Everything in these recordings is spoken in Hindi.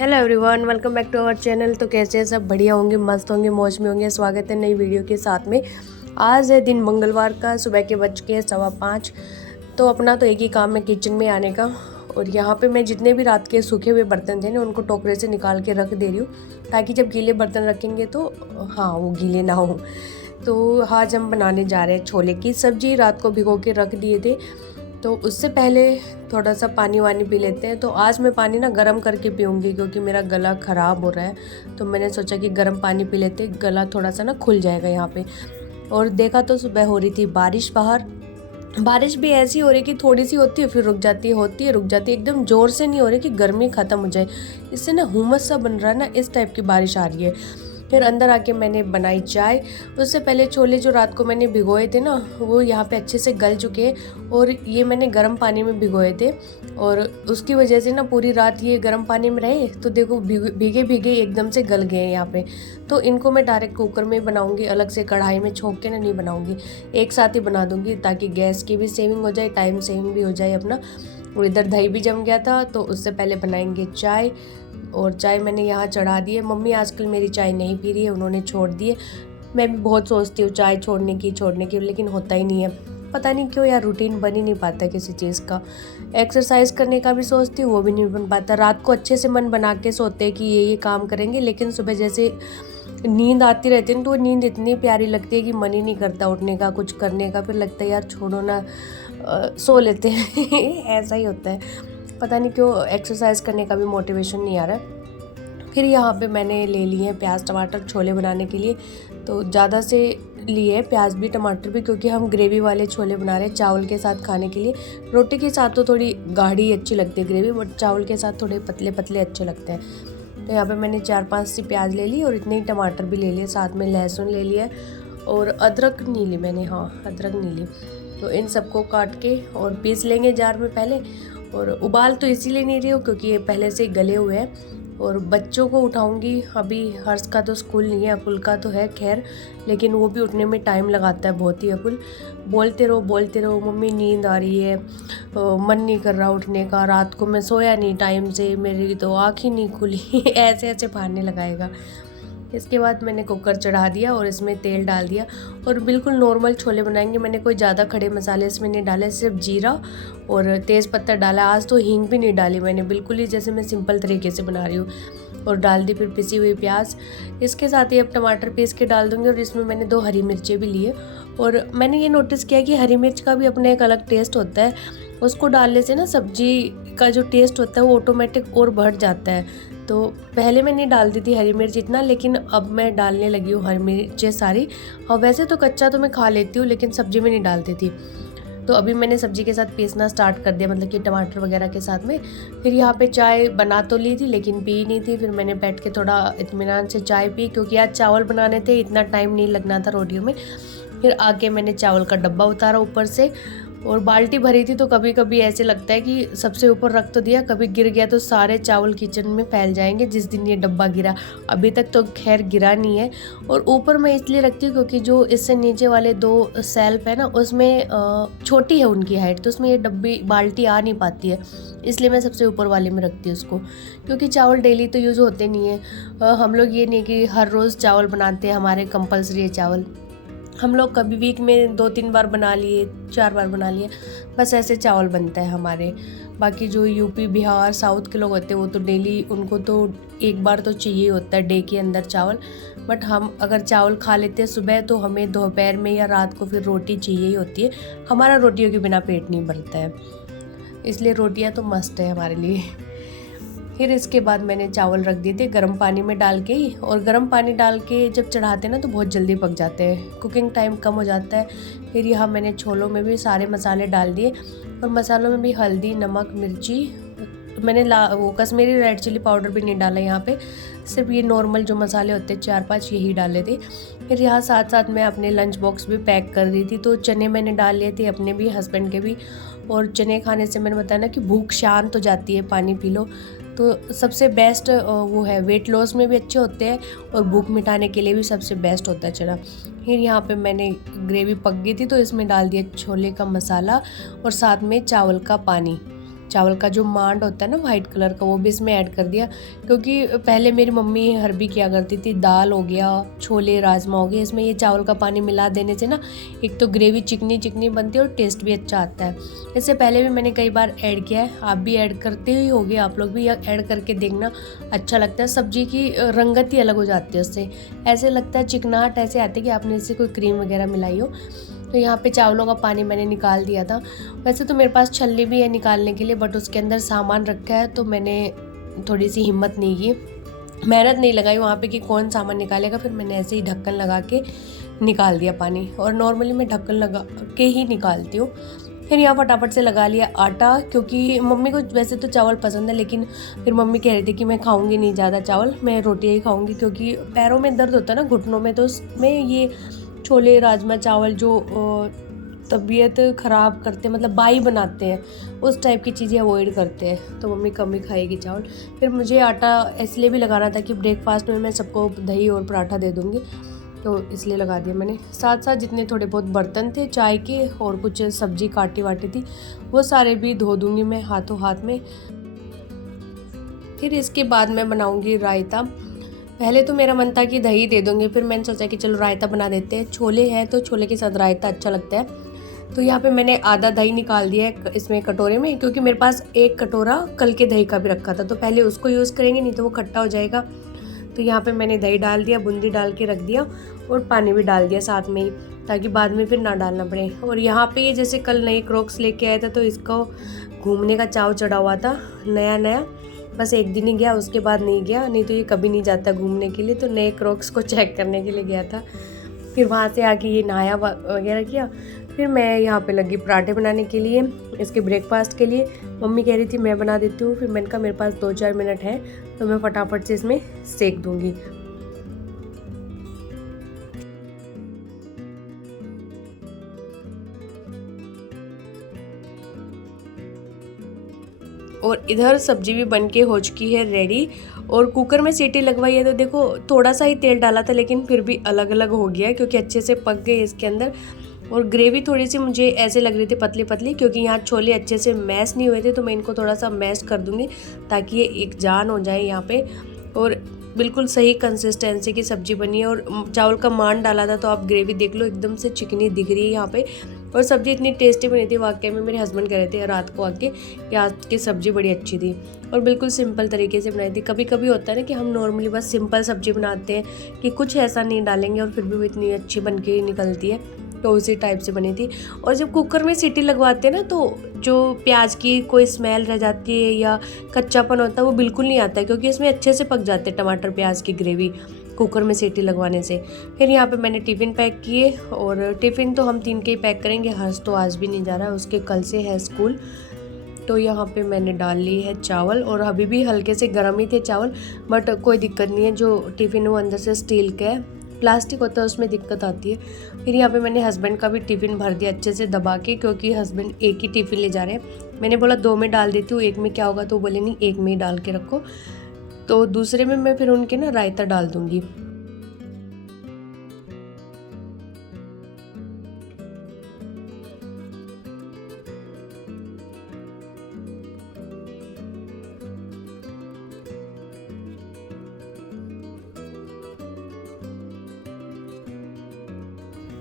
Hello everyone, welcome back to our channel. तो कैसे हैं सब? बढ़िया होंगे, मस्त होंगे, मौज में होंगे। स्वागत है नई वीडियो के साथ में। आज है दिन मंगलवार का, सुबह के बज के 5:15। तो अपना तो एक ही काम है किचन में आने का। और यहाँ पे मैं जितने भी रात के सूखे हुए बर्तन थे ना उनको टोकरे से निकाल के रख दे रही हूँ, ताकि जब गीले बर्तन रखेंगे तो हाँ वो गीले ना हो। तो आज हम बनाने जा रहे हैं छोले की सब्जी। रात को भिगो के रख दिए थे, तो उससे पहले थोड़ा सा पानी वानी पी लेते हैं। तो आज मैं पानी ना गर्म करके पीऊँगी, क्योंकि मेरा गला ख़राब हो रहा है। तो मैंने सोचा कि गर्म पानी पी लेते, गला थोड़ा सा ना खुल जाएगा यहाँ पे। और देखा तो सुबह हो रही थी बारिश बाहर। बारिश भी ऐसी हो रही कि थोड़ी सी होती है फिर रुक जाती है, होती है रुक जाती है, एकदम ज़ोर से नहीं हो रही कि गर्मी ख़त्म हो जाए। इससे ना हुमस सा बन रहा है ना, इस टाइप की बारिश आ रही है। फिर अंदर आके मैंने बनाई चाय। उससे पहले छोले जो रात को मैंने भिगोए थे ना, वो यहाँ पे अच्छे से गल चुके हैं। और ये मैंने गर्म पानी में भिगोए थे, और उसकी वजह से ना पूरी रात ये गर्म पानी में रहे, तो देखो भीगे भीगे एकदम से गल गए यहाँ पे। तो इनको मैं डायरेक्ट कुकर में बनाऊँगी, अलग से कढ़ाई में छोंक के ना नहीं बनाऊँगी, एक साथ ही बना दूँगी, ताकि गैस की भी सेविंग हो जाए, टाइम सेविंग भी हो जाए अपना। और इधर दही भी जम गया था, तो उससे पहले बनाएंगे चाय। और चाय मैंने यहाँ चढ़ा दी है। मम्मी आजकल मेरी चाय नहीं पी रही है, उन्होंने छोड़ दी है। मैं भी बहुत सोचती हूँ चाय छोड़ने की, लेकिन होता ही नहीं है। पता नहीं क्यों यार, रूटीन बन ही नहीं पाता किसी चीज़ का। एक्सरसाइज करने का भी सोचती हूँ, वो भी नहीं बन पाता। रात को अच्छे से मन बना के सोते हैं कि ये काम करेंगे, लेकिन सुबह जैसे नींद आती रहती है तो वो नींद इतनी प्यारी लगती है कि मन ही नहीं करता उठने का, कुछ करने का। फिर लगता है यार छोड़ो ना, सो लेते हैं। ऐसा ही होता है, पता नहीं क्यों एक्सरसाइज करने का भी मोटिवेशन नहीं आ रहा है। फिर यहाँ पे मैंने ले लिए हैं प्याज टमाटर छोले बनाने के लिए। तो ज़्यादा से लिए प्याज भी टमाटर भी, क्योंकि हम ग्रेवी वाले छोले बना रहे हैं चावल के साथ खाने के लिए। रोटी के साथ तो थोड़ी गाढ़ी अच्छी लगती है ग्रेवी, बट चावल के साथ थोड़े पतले पतले अच्छे लगते हैं। तो यहाँ पे मैंने 4-5 सी प्याज ले ली, और इतने ही टमाटर भी ले लिए, साथ में लहसुन ले लिया, और अदरक नहीं ली मैंने, हाँ अदरक नहीं ली। तो इन सबको काट के और पीस लेंगे जार में पहले। और उबाल तो इसीलिए नहीं रही हूँ क्योंकि ये पहले से गले हुए हैं। और बच्चों को उठाऊंगी, अभी हर्ष का तो स्कूल नहीं है, अपुल का तो है खैर, लेकिन वो भी उठने में टाइम लगाता है बहुत ही। अपुल बोलते रहो मम्मी नींद आ रही है, मन नहीं कर रहा उठने का, रात को मैं सोया नहीं टाइम से, मेरी तो आँख ही नहीं खुली। ऐसे ऐसे बहाने लगाएगा। इसके बाद मैंने कुकर चढ़ा दिया और इसमें तेल डाल दिया, और बिल्कुल नॉर्मल छोले बनाएंगे। मैंने कोई ज़्यादा खड़े मसाले इसमें नहीं डाले, सिर्फ जीरा और तेज़पत्ता डाला। आज तो हींग भी नहीं डाली मैंने, बिल्कुल ही जैसे मैं सिंपल तरीके से बना रही हूँ। और डाल दी फिर पिसी हुई प्याज। इसके साथ ही अब टमाटर पीस के डाल दूँगी, और इसमें मैंने 2 हरी मिर्चें भी लिए। और मैंने ये नोटिस किया कि हरी मिर्च का भी अपना एक अलग टेस्ट होता है। उसको डालने से ना सब्जी का जो टेस्ट होता है वो ऑटोमेटिक और बढ़ जाता है। तो पहले मैं नहीं डालती थी हरी मिर्च इतना, लेकिन अब मैं डालने लगी हूँ हरी मिर्चें सारी। और वैसे तो कच्चा तो मैं खा लेती हूँ, लेकिन सब्जी में नहीं डालती थी। तो अभी मैंने सब्जी के साथ पीसना स्टार्ट कर दिया, मतलब कि टमाटर वगैरह के साथ में। फिर यहाँ पे चाय बना तो ली थी, लेकिन पी नहीं थी। फिर मैंने बैठ के थोड़ा इत्मीनान से चाय पी, क्योंकि आज चावल बनाने थे, इतना टाइम नहीं लगना था रोटियों में। फिर आके मैंने चावल का डब्बा उतारा ऊपर से, और बाल्टी भरी थी। तो कभी कभी ऐसे लगता है कि सबसे ऊपर रख तो दिया, कभी गिर गया तो सारे चावल किचन में फैल जाएंगे जिस दिन ये डब्बा गिरा। अभी तक तो खैर गिरा नहीं है। और ऊपर मैं इसलिए रखती हूँ क्योंकि जो इससे नीचे वाले 2 सेल्फ है ना, उसमें छोटी है उनकी हाइट, तो उसमें ये डब्बी बाल्टी आ नहीं पाती है, इसलिए मैं सबसे ऊपर वाले में रखती हूँ उसको। क्योंकि चावल डेली तो यूज़ होते नहीं है। हम लोग ये नहीं कि हर रोज़ चावल बनाते हैं, हमारे कंपलसरी है चावल। हम लोग कभी वीक में 2-3 बार बना लिए, 4 बार बना लिए, बस ऐसे चावल बनता है हमारे। बाकी जो यूपी बिहार साउथ के लोग होते हैं वो तो डेली, उनको तो एक बार तो चाहिए होता है डे के अंदर चावल। बट हम अगर चावल खा लेते हैं सुबह, तो हमें दोपहर में या रात को फिर रोटी चाहिए ही होती है। हमारा रोटियों के बिना पेट नहीं भरता है, इसलिए रोटियां तो मस्ट है हमारे लिए। फिर इसके बाद मैंने चावल रख दिए थे गर्म पानी में डाल के ही। और गर्म पानी डाल के जब चढ़ाते हैं ना तो बहुत जल्दी पक जाते हैं, कुकिंग टाइम कम हो जाता है। फिर यहाँ मैंने छोलों में भी सारे मसाले डाल दिए, और मसालों में भी हल्दी, नमक, मिर्ची, मैंने वो कश्मीरी रेड चिली पाउडर भी नहीं डाला यहाँ पे, सिर्फ ये नॉर्मल जो मसाले होते हैं 4-5 यही डाले थे। फिर यहाँ साथ साथ मैं अपने लंच बॉक्स भी पैक कर रही थी, तो चने मैंने डाल लिए थे, अपने भी हस्बैंड के भी। और चने खाने से मैंने बताया ना कि भूख शांत हो जाती है, पानी पी लो तो सबसे बेस्ट वो है, वेट लॉस में भी अच्छे होते हैं, और भूख मिटाने के लिए भी सबसे बेस्ट होता है चना। फिर यहाँ पे मैंने ग्रेवी पक गई थी, तो इसमें डाल दिया छोले का मसाला और साथ में चावल का पानी। चावल का जो मांड होता है ना वाइट कलर का, वो भी इसमें ऐड कर दिया। क्योंकि पहले मेरी मम्मी हरबी किया करती थी, दाल हो गया, छोले राजमा हो गए, इसमें ये चावल का पानी मिला देने से ना एक तो ग्रेवी चिकनी चिकनी बनती है और टेस्ट भी अच्छा आता है। इससे पहले भी मैंने कई बार ऐड किया है, आप भी ऐड करते ही होगे, आप लोग भी ऐड करके देखना, अच्छा लगता है। सब्जी की रंगत ही अलग हो जाती है उससे, ऐसे लगता है चिकनाहट ऐसे आती है कि आपने इससे कोई क्रीम वगैरह मिलाई हो। तो यहाँ पे चावलों का पानी मैंने निकाल दिया था। वैसे तो मेरे पास छलनी भी है निकालने के लिए, बट उसके अंदर सामान रखा है तो मैंने थोड़ी सी हिम्मत नहीं की, मेहनत नहीं लगाई वहाँ पे कि कौन सामान निकालेगा। फिर मैंने ऐसे ही ढक्कन लगा के निकाल दिया पानी, और नॉर्मली मैं ढक्कन लगा के ही निकालती हूँ। फिर यहाँ फटाफट से लगा लिया आटा, क्योंकि मम्मी को वैसे तो चावल पसंद है, लेकिन फिर मम्मी कह रही थी कि मैं खाऊंगी नहीं ज़्यादा चावल, मैं रोटियाँ ही खाऊंगी, क्योंकि पैरों में दर्द होता है ना, घुटनों में, तो उसमें ये छोले राजमा चावल जो तबीयत ख़राब करते हैं, मतलब बाई बनाते हैं, उस टाइप की चीज़ें अवॉइड करते हैं, तो मम्मी कम ही खाएगी चावल। फिर मुझे आटा इसलिए भी लगाना था कि ब्रेकफास्ट में मैं सबको दही और पराठा दे दूँगी, तो इसलिए लगा दिया मैंने। साथ साथ जितने थोड़े बहुत बर्तन थे चाय के और कुछ सब्जी काटी वाटी थी, वो सारे भी धो दूँगी मैं हाथों हाथ में। फिर इसके बाद मैं बनाऊँगी रायता। पहले तो मेरा मन था कि दही दे दूँगी, फिर मैंने सोचा कि चलो रायता बना देते हैं, छोले हैं तो छोले के साथ रायता अच्छा लगता है। तो यहाँ पे मैंने आधा दही निकाल दिया है इसमें कटोरे में, क्योंकि मेरे पास एक कटोरा कल के दही का भी रखा था, तो पहले उसको यूज़ करेंगे, नहीं तो वो खट्टा हो जाएगा। तो यहाँ पे मैंने दही डाल दिया, बूंदी डाल के रख दिया, और पानी भी डाल दिया साथ में ही, ताकि बाद में फिर ना डालना पड़े। और यहाँ पे ये जैसे कल नए क्रॉक्स लेके आया था, तो इसको घूमने का चाव चढ़ा हुआ था नया नया, बस एक दिन ही गया, उसके बाद नहीं गया, नहीं तो ये कभी नहीं जाता घूमने के लिए। तो नए क्रॉक्स को चेक करने के लिए गया था। फिर वहाँ से आके ये नहाया वगैरह किया। फिर मैं यहाँ पे लगी पराठे बनाने के लिए, इसके ब्रेकफास्ट के लिए। मम्मी कह रही थी मैं बना देती हूँ, फिर मैंने कहा मेरे पास 2-4 मिनट है, तो मैं फटाफट से इसमें सेक दूँगी। और इधर सब्जी भी बन के हो चुकी है रेडी, और कुकर में सीटी लगवाई है, तो देखो थोड़ा सा ही तेल डाला था, लेकिन फिर भी अलग अलग हो गया, क्योंकि अच्छे से पक गए इसके अंदर। और ग्रेवी थोड़ी सी मुझे ऐसे लग रही थी पतली पतली, क्योंकि यहाँ छोले अच्छे से मैश नहीं हुए थे, तो मैं इनको थोड़ा सा मैश कर दूँगी ताकि ये एक जान हो जाए यहाँ पे। और बिल्कुल सही कंसिस्टेंसी की सब्ज़ी बनी है, और चावल का मान डाला था, तो आप ग्रेवी देख लो एकदम से चिकनी दिख रही है यहाँ पे। और सब्ज़ी इतनी टेस्टी बनी थी, वाकई में मेरे हस्बैंड कह रहे थे रात को आके कि आज की सब्ज़ी बड़ी अच्छी थी, और बिल्कुल सिंपल तरीके से बनाई थी। कभी कभी होता है ना कि हम नॉर्मली बस सिंपल सब्ज़ी बनाते हैं कि कुछ ऐसा नहीं डालेंगे, और फिर भी वो इतनी अच्छी बन के निकलती है, तो उसी टाइप से बनी थी। और जब कुकर में सीटी लगवाते हैं ना, तो जो प्याज की कोई स्मेल रह जाती है या कच्चापन होता है, वो बिल्कुल नहीं आता है, क्योंकि इसमें अच्छे से पक जाते हैं टमाटर प्याज की ग्रेवी कुकर में सीटी लगवाने से। फिर यहाँ पे मैंने टिफ़िन पैक किए, और टिफ़िन तो हम 3 के ही पैक करेंगे, हर्ष तो आज भी नहीं जा रहा है, उसके कल से है स्कूल। तो यहाँ पे मैंने डाल ली है चावल, और अभी भी हल्के से गर्म ही थे चावल, बट कोई दिक्कत नहीं है, जो टिफ़िन वो अंदर से स्टील का है, प्लास्टिक होता है उसमें दिक्कत आती है। फिर यहाँ पे मैंने हस्बैंड का भी टिफ़िन भर दिया अच्छे से दबा के, क्योंकि हस्बैंड एक ही टिफ़िन ले जा रहे हैं। मैंने बोला 2 में डाल देती हूँ, एक में क्या होगा, तो बोले नहीं एक में ही डाल के रखो, तो दूसरे में मैं फिर उनके ना रायता डाल दूँगी।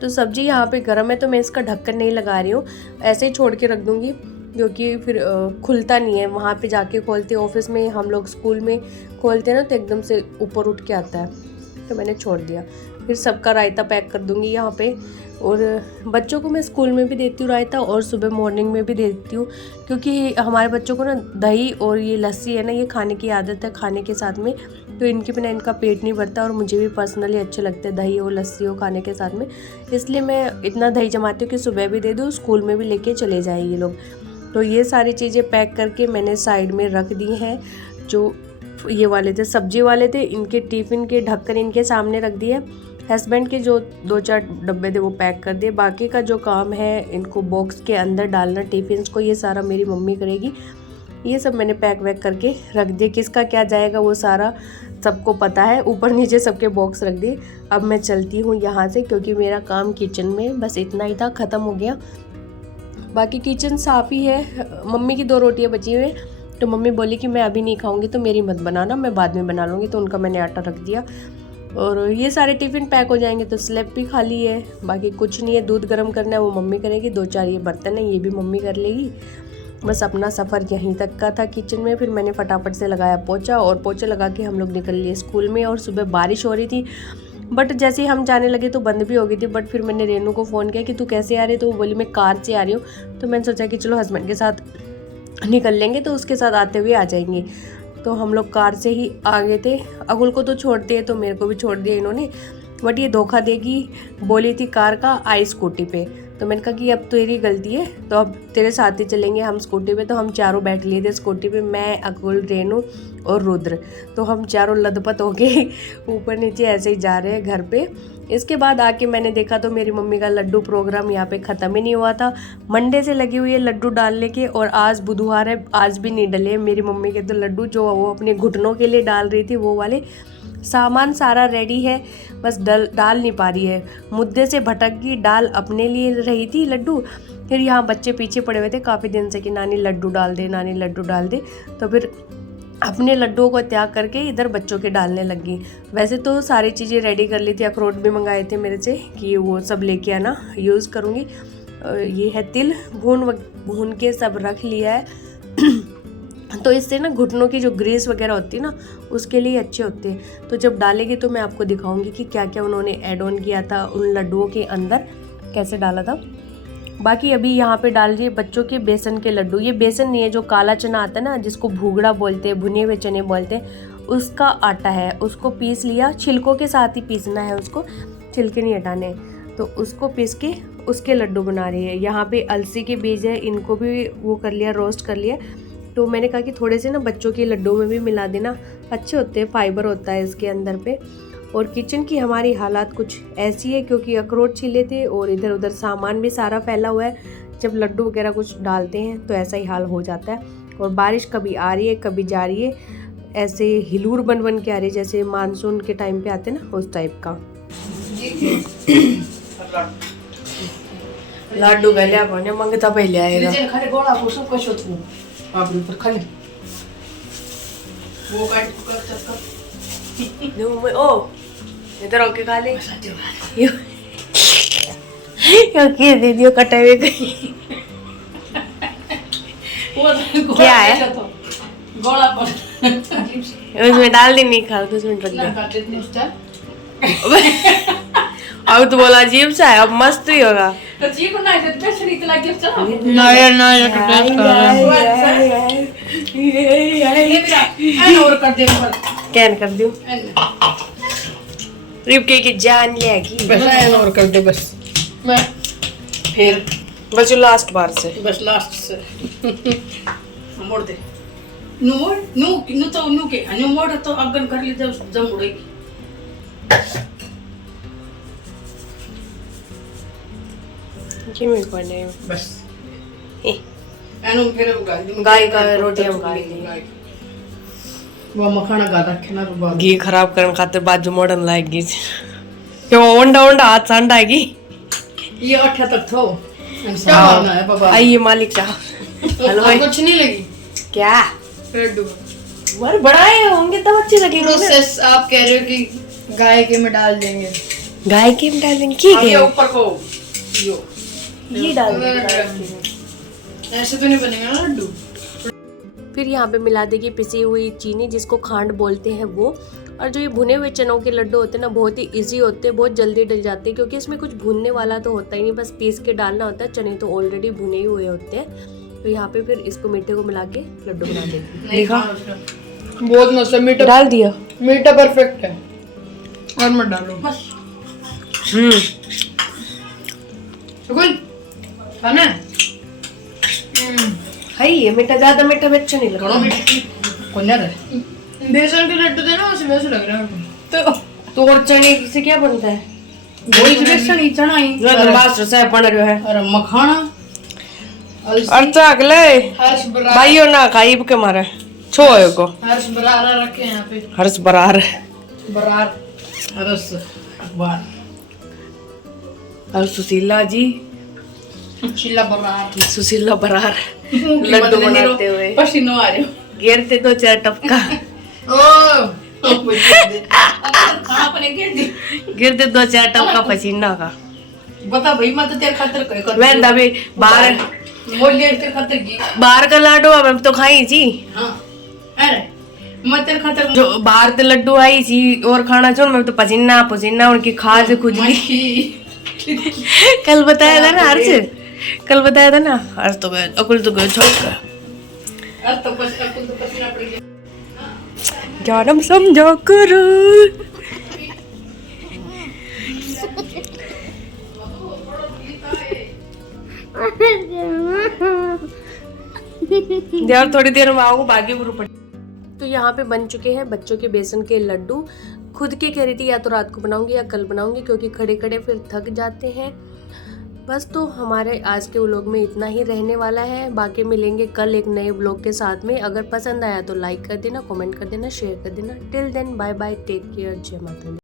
तो सब्ज़ी यहाँ पे गर्म है, तो मैं इसका ढक्कन नहीं लगा रही हूँ, ऐसे ही छोड़ के रख दूँगी, क्योंकि फिर खुलता नहीं है। वहाँ पे जाके खोलते, ऑफिस में हम लोग स्कूल में खोलते हैं ना, तो एकदम से ऊपर उठ के आता है, तो मैंने छोड़ दिया। फिर सबका रायता पैक कर दूँगी यहाँ पे, और बच्चों को मैं स्कूल में भी देती हूँ रायता, और सुबह मॉर्निंग में भी देती हूँ, क्योंकि हमारे बच्चों को ना दही और ये लस्सी है ना, ये खाने की आदत है खाने के साथ में, तो इनके बिना इनका पेट नहीं भरता, और मुझे भी पर्सनली अच्छे लगते हैं दही और लस्सी हो खाने के साथ में, इसलिए मैं इतना दही जमाती हूँ कि सुबह भी दे दूँ, स्कूल में भी लेके चले जाएँ ये लोग। तो ये सारी चीज़ें पैक करके मैंने साइड में रख दी हैं। जो ये वाले थे सब्जी वाले थे, इनके टिफ़िन के ढक्कन इनके सामने रख दिए। हस्बैंड के जो 2-4 डब्बे थे वो पैक कर दिए, बाकी का जो काम है इनको बॉक्स के अंदर डालना टिफ़िन को, ये सारा मेरी मम्मी करेगी। ये सब मैंने पैक वैक करके रख दिए, किसका क्या जाएगा वो सारा सबको पता है, ऊपर नीचे सबके बॉक्स रख दिए। अब मैं चलती हूँ यहाँ से, क्योंकि मेरा काम किचन में बस इतना ही था, ख़त्म हो गया। बाकी किचन साफ़ ही है। मम्मी की 2 रोटियां बची हुई हैं, तो मम्मी बोली कि मैं अभी नहीं खाऊंगी तो मेरी मत बनाना, मैं बाद में बना लूँगी, तो उनका मैंने आटा रख दिया। और ये सारे टिफ़िन पैक हो जाएंगे तो स्लैब भी खाली है। बाकी कुछ नहीं है, दूध गर्म करना है वो मम्मी करेगी, 2-4 ये बर्तन है ये भी मम्मी कर लेगी। बस अपना सफ़र यहीं तक का था किचन में। फिर मैंने फटाफट से लगाया पोछा, और पोछा लगा के हम लोग निकल लिए स्कूल में। और सुबह बारिश हो रही थी, बट जैसे ही हम जाने लगे तो बंद भी हो गई थी। बट फिर मैंने रेनू को फ़ोन किया कि तू कैसे आ रही है, तो वो बोली मैं कार से आ रही हूँ। तो मैंने सोचा कि चलो हस्बैंड के साथ निकल लेंगे तो उसके साथ आते हुए आ जाएंगे। तो हम लोग कार से ही आ गए थे। अगुल को तो छोड़ दिए तो मेरे को भी छोड़ दिया इन्होंने, बट ये धोखा देगी बोली थी कार का, आई स्कूटी पे। तो मैंने कहा कि अब तेरी गलती है तो अब तेरे साथ ही चलेंगे हम स्कूटी पे। तो हम चारों बैठ लिए थे स्कूटी पे, मैं, अगुल, रेनू और रुद्र। तो हम चारों लदपत हो गए ऊपर नीचे ऐसे ही जा रहे हैं घर पे। इसके बाद आके मैंने देखा तो मेरी मम्मी का लड्डू प्रोग्राम यहाँ पे ख़त्म ही नहीं हुआ था। मंडे से लगी हुई है लड्डू डालने के, और आज बुधवार है, आज भी नहीं डले मेरी मम्मी के तो लड्डू। जो वो अपने घुटनों के लिए डाल रही थी वो वाले, सामान सारा रेडी है, बस डाल नहीं पा रही है, मुद्दे से भटक गई। डाल अपने लिए रही थी लड्डू, फिर यहाँ बच्चे पीछे पड़े हुए थे काफ़ी दिन से कि नानी लड्डू डाल दे, नानी लड्डू डाल दे। तो फिर अपने लड्डुओं को त्याग करके इधर बच्चों के डालने लगी। वैसे तो सारी चीज़ें रेडी कर ली थी, अखरोट भी मंगाए थे मेरे से कि वो सब लेके आना, यूज़ करूँगी। ये है तिल, भून के सब रख लिया है तो इससे ना घुटनों की जो ग्रीस वगैरह होती है ना उसके लिए अच्छे होते हैं। तो जब डालेगी तो मैं आपको दिखाऊंगी कि क्या क्या उन्होंने ऐड ऑन किया था उन लड्डुओं के अंदर, कैसे डाला था। बाकी अभी यहाँ पे डाल दिए बच्चों के बेसन के लड्डू। ये बेसन नहीं है, जो काला चना आता है ना जिसको भूगड़ा बोलते हैं, भुने हुए चने बोलते हैं, उसका आटा है। उसको पीस लिया, छिलकों के साथ ही पीसना है उसको, छिलके नहीं हटाने। तो उसको पीस के उसके लड्डू बना रही है। यहाँ पे अलसी के बीज है, इनको भी वो कर लिया, रोस्ट कर लिया। तो मैंने कहा कि थोड़े से ना बच्चों के लड्डू में भी मिला देना, अच्छे होते हैं, फाइबर होता है इसके अंदर पे। और किचन की हमारी हालात कुछ ऐसी है क्योंकि अखरोट छिले थे और इधर उधर सामान भी सारा फैला हुआ है। जब लड्डू वगैरह कुछ डालते हैं तो ऐसा ही हाल हो जाता है। और बारिश कभी आ रही है कभी जा रही है, ऐसे हिलूर बन बन के आ रही है, जैसे मानसून के टाइम पे आते ना उस टाइप का। लड्डू गलिया बने मंगता पहले आएगा। ओ इधर होके खा ले, क्योंकि दीदियों कटे हुए क्या है गोला पर उसमें डाल दी, नहीं खा तो उसमें रख दे। अब तो बोला अजीब सा है, अब मस्त ही होगा। तो जी को ना इतना शरीर तो लगे चला ना ये तो टेस्ट कर और कर दे, कैन कर दूं रिपके की जान लेगी, बस ऐन और कर दे बस। मैं फिर बस लास्ट बार से, बस लास्ट से मोड़ दे। नु तो नु के अन्य मोड़ तो अगन कर ले जम उड़ेगी। बस गाय का रोटी हम खा ली, वो मखाना गा रखे ना घी खराब करने खातिर बाजू मॉडर्न लाएगी क्यों ओंडा ओंडा हाथ सांडाएगी। ये 8 तक थो आइए मालिक साहब। हेलो भाई, कुछ नहीं लगी क्या लड्डू बार बढ़ाए होंगे तब अच्छे लगेंगे। प्रोसेस आप कह रहे हो कि गाय के में डाल देंगे, गाय के में डाल देंगे, ठीक है ऊपर को ये डाल देंगे, ऐसे तो नहीं बनेगा ना लड्डू। फिर यहाँ पे मिला देगी पिसी हुई चीनी जिसको खांड बोलते हैं वो। और जो ये भुने हुए चनों के लड्डू होते हैं ना बहुत ही इजी होते हैं, बहुत जल्दी डल जाते हैं क्योंकि इसमें कुछ भूनने वाला तो होता ही नहीं, बस पीस के डालना होता है। चने तो ऑलरेडी भुने ही हुए होते हैं। तो यहाँ पे फिर इसको मीठे को मिला के लड्डू बना देगी। देखा बहुत मस्त मीठा डाल दिया, मीठा परफेक्ट है। और मत डालो बस। खाना है ये मीठा, ज्यादा मीठा में अच्छा नहीं लग रहा। बेसन के लड्डू थे ना उसमें वैसे लग रहा है। तो और चने से क्या बनता है? वही बेसन ही चना ही मास्टर साहब बन रहा है। अरे मखाना अच्छा अगले भाइयों ना खाई के मारे छोयो को हर्ष बरार रखे हैं यहाँ पे, हर्ष बरार हर्ष अखबार और सुशीला जी सुशीला बरार सुशीला बरार लड्डू बनाते हुए पसीनो आ रहे हो गिरते 2-4 टपका आपने गिरते 2-4 टपका पसीना का। बता भाई मैं तो तेरे खातिर कह कर मैं तभी बाहर मोलिया तेरे खातिर की बाहर का लड्डू अब तो खाई थी। हां अरे मैं तेरे खातिर जो बाहर ते लड्डू आई थी और खाना छोड़ मैं तो पसीना उनकी खाज खुजली। कल बताया था ना हर्ष, कल बताया था ना हर्ष तो गए अकुल तो गए छोड़ कर अब तो पसीना पड़ गया ज्ञानम समझो करो। यार थोड़ी देर में आओगे बाकी गुरु पड़े। तो यहाँ पे बन चुके हैं बच्चों के बेसन के लड्डू। खुद की कह रही थी या तो रात को बनाऊंगी या कल बनाऊंगी क्योंकि खड़े खड़े फिर थक जाते हैं। बस तो हमारे आज के व्लॉग में इतना ही रहने वाला है। बाकी मिलेंगे कल एक नए व्लॉग के साथ में। अगर पसंद आया तो लाइक कर देना, कमेंट कर देना, शेयर कर देना। Till then bye bye, take care, जय माता दी।